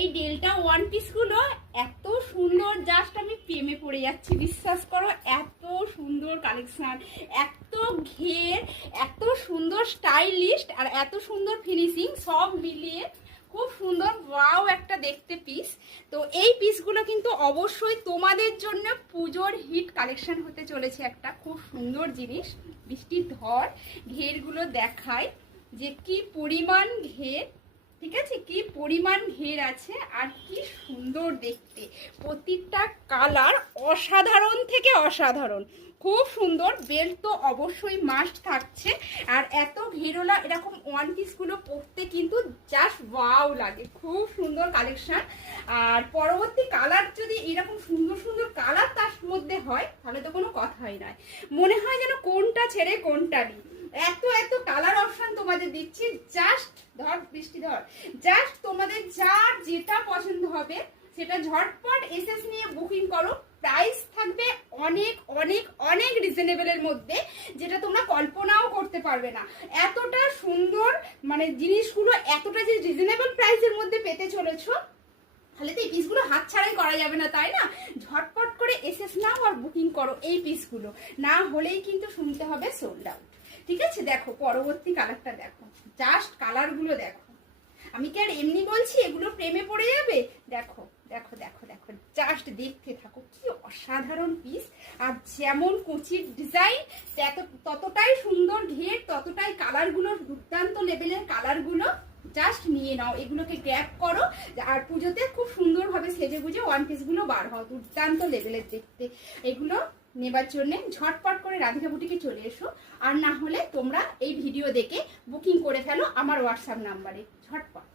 এই delta one পিসগুলো এত সুন্দর, জাস্ট আমি প্রেমে পড়ে যাচ্ছি, বিশ্বাস করো। এত সুন্দর কালেকশন, এত ঘের, এত সুন্দর স্টাইলিস্ট আর এত সুন্দর ফিনিশিং, সব মিলিয়ে খুব সুন্দর ওয়াও একটা দেখতে পিস। তো এই পিসগুলো কিন্তু অবশ্যই তোমাদের জন্য পুজোর হিট কালেকশন হতে চলেছে। একটা খুব সুন্দর জিনিস, বৃষ্টির ধর ঘেরগুলো দেখায় যে কি পরিমাণ ঘের, ঠিক আছে, কি পরিমাণ ঘের আছে আর কি সুন্দর দেখতে। প্রতিটা কালার অসাধারণ থেকে অসাধারণ, খুব সুন্দর। বেল্ট তো অবশ্যই মাস্ট থাকছে। আর এত ঘেরোলা এরকম ওয়ান পিসগুলো পরতে কিন্তু জাস্ট ওয়াও লাগে, খুব সুন্দর কালেকশন। আর পরবর্তী কালার যদি এরকম সুন্দর সুন্দর কালার তার মধ্যে হয় তাহলে তো কোনো কথাই নয়, মনে হয় যেন কোনটা ছেড়ে কোনটা নিই। এত এত কালার অপশন তোমাদের দিচ্ছি, জাস্ট ধর বৃষ্টি ধর, জাস্ট তোমাদের যার যেটা পছন্দ হবে সেটা ঝটপট এসএস নিয়ে বুকিং করো। প্রাইস থাকবে অনেক অনেক অনেক রিজনেবলের মধ্যে, যেটা তোমরা কল্পনাও করতে পারবে না। এতটা সুন্দর মানে জিনিসগুলো এতটা যে রিজনেবল প্রাইসের মধ্যে পেতে চলেছো, তাহলে তো এই পিসগুলো হাত ছাড়াই করা যাবে না, তাই না? ঝটপট করে এসএস নাও আর বুকিং করো এই পিসগুলো, না হলেই কিন্তু শুনতে হবে সোল্ড আউট। ঠিক আছে, দেখো পরবর্তী কালারটা দেখো, জাস্ট কালারগুলো দেখো। আমি কি আর এমনি বলছি এগুলো প্রেমে পড়ে যাবে? দেখো দেখো দেখো দেখো, জাস্ট দেখতে থাকো, কি অসাধারণ পিস। আর যেমন কুচির ডিজাইন ততটাই সুন্দর ঘের, ততটাই কালারগুলো দুর্দান্ত লেভেলের কালারগুলো। জাস্ট নিয়ে নাও, এগুলোকে গ্র্যাব করো আর পুজোতে খুব সুন্দরভাবে সেজে গুজে ওয়ান পিসগুলো বার হও, দুর্দান্ত লেভেলের দেখতে। এগুলো নেবার জন্য ঝটপট করে রাধিকা বুটিকে চলে এসো, আর না হলে তোমরা এই ভিডিও দেখে বুকিং করে ফেলো আমার হোয়াটসঅ্যাপ নাম্বারে ঝটপট।